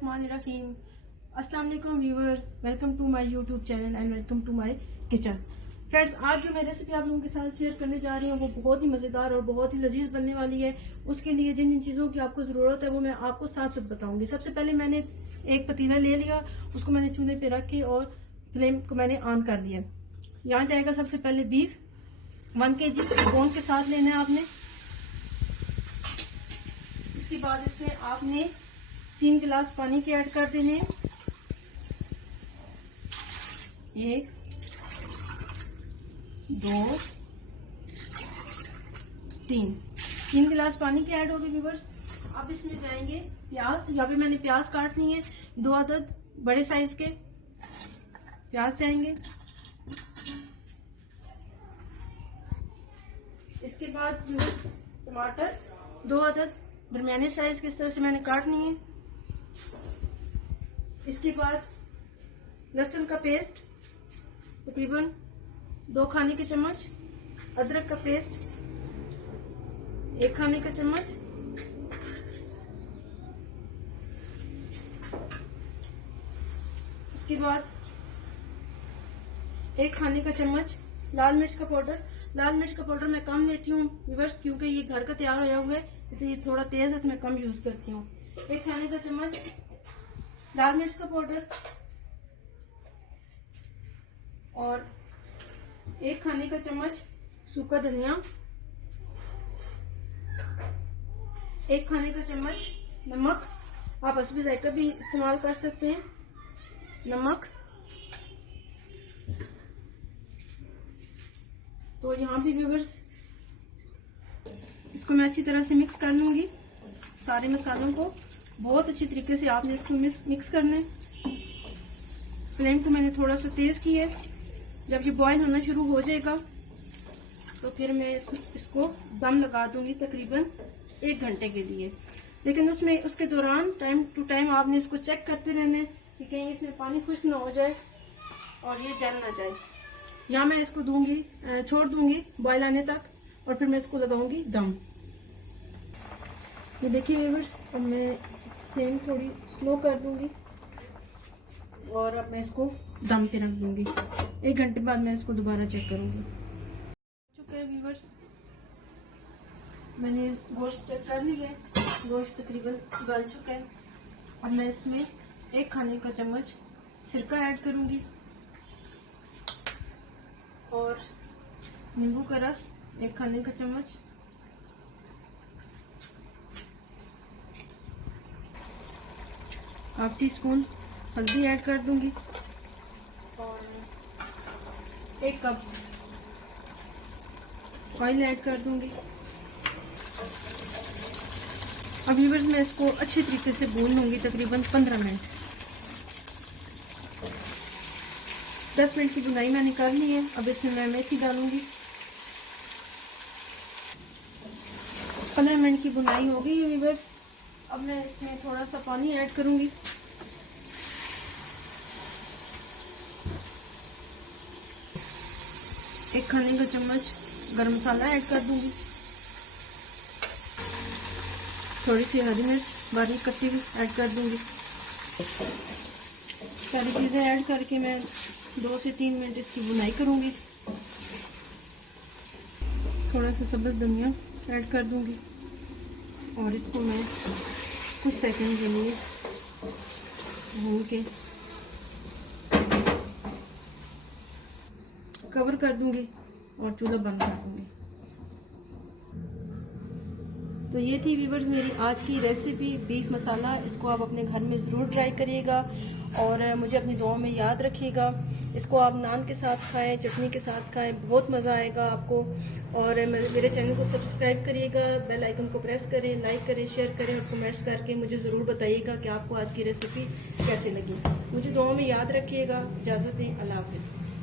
बिस्मिल्लाहिर्रहमानिर्रहीम। अस्सलाम वालेकुम viewers, welcome to my YouTube channel and welcome to my kitchen. Friends, आज जो मैं रेसिपी आप लोगों के साथ शेयर करने जा रही हूँ वो बहुत ही मज़ेदार और बहुत ही लजीज बनने वाली है। उसके लिए जिन जिन चीज़ों की आपको ज़रूरत है वो मैं आपको साथ साथ बताऊंगी। सबसे पहले मैंने एक पतीला ले लिया, उसको मैंने चूल्हे पे रख के और फ्लेम को मैंने ऑन कर दिया। यहाँ जाएगा सबसे पहले बीफ 1 kg बोन के साथ लेना है आपने। इसके बाद इसमें आपने 3 गिलास पानी के ऐड कर देने हैं। 1 2 3 गिलास पानी के ऐड हो गए व्यूअर्स। अब इसमें जाएंगे प्याज। यहाँ पे मैंने प्याज काटनी है, 2 अदद बड़े साइज के प्याज जाएंगे। इसके बाद व्यूअर्स टमाटर 2 अदद दरमियाने साइज की इस तरह से मैंने काटनी है। इसके बाद लहसुन का पेस्ट तकरीबन 2 खाने के चम्मच, अदरक का पेस्ट 1 खाने का चम्मच, उसके बाद 1 खाने का चम्मच लाल मिर्च का पाउडर। लाल मिर्च का पाउडर मैं कम लेती हूँ व्यूअर्स, क्योंकि ये घर का तैयार होया हुआ है, इसलिए ये थोड़ा तेज है तो मैं कम यूज करती हूँ। 1 खाने का चम्मच लाल मिर्च का पाउडर और 1 खाने का चम्मच सूखा धनिया, 1 खाने का चम्मच नमक। आप हस्बे जायका भी इस्तेमाल कर सकते हैं। नमक तो यहाँ भी व्यूअर्स इसको मैं अच्छी तरह से मिक्स कर लूंगी। सारे मसालों को बहुत अच्छी तरीके से आपने इसको मिक्स करना है। फ्लेम को मैंने थोड़ा सा तेज किया है। जब ये बॉईल होना शुरू हो जाएगा तो फिर मैं इसको दम लगा दूंगी तकरीबन 1 घंटे के लिए। लेकिन उसके दौरान टाइम टू टाइम आपने इसको चेक करते रहना है कि कहीं इसमें पानी खुश्क ना हो जाए और ये जल ना जाए। यहाँ मैं इसको छोड़ दूंगी बॉईल आने तक और फिर मैं इसको लगाऊंगी दम। ये देखिए व्यूअर्स, अब मैं फ्लेम थोड़ी स्लो कर दूंगी और अब मैं इसको दम पे रख दूंगी। 1 घंटे बाद मैं इसको दोबारा चेक करूंगी। चुके हैं व्यूअर्स, मैंने गोश्त चेक कर लिया है, गोश्त तकरीबन गल चुका है। अब मैं इसमें 1 खाने का चम्मच सिरका ऐड करूंगी और नींबू का रस 1 खाने का चम्मच, ½ टीस्पून हल्दी ऐड कर दूंगी और 1 कप ऑयल ऐड कर दूंगी। अब व्यूअर्स मैं इसको अच्छी तरीके से भून लूंगी तकरीबन 15 मिनट। 10 मिनट की भुनाई मैंने कर ली है। अब इसमें मैं मेथी डालूंगी। 15 मिनट की भुनाई हो गई है व्यूअर्स। अब मैं इसमें थोड़ा सा पानी ऐड करूंगी। एक खाने का चम्मच गरम मसाला ऐड कर दूंगी। थोड़ी सी हरी मिर्च बारीक कटी हुई ऐड कर दूंगी। सारी चीजें ऐड करके मैं 2 से 3 मिनट इसकी भुनाई करूंगी। थोड़ा सा सब्ज धनिया ऐड कर दूंगी और इसको मैं कुछ सेकंड के लिए भून के कवर कर दूंगी और चूल्हा बंद कर दूंगी। तो ये थी व्यूअर्स मेरी आज की रेसिपी बीफ मसाला। इसको आप अपने घर में ज़रूर ट्राई करिएगा और मुझे अपनी दुआओं में याद रखिएगा। इसको आप नान के साथ खाएं, चटनी के साथ खाएं, बहुत मज़ा आएगा आपको। और मेरे चैनल को सब्सक्राइब करिएगा, बेल आइकन को प्रेस करें, लाइक करें, शेयर करें और कमेंट्स करके मुझे ज़रूर बताइएगा कि आपको आज की रेसिपी कैसी लगी। मुझे दुआओं में याद रखिएगा। इजाज़त दें, अल्लाह हाफ़िज़।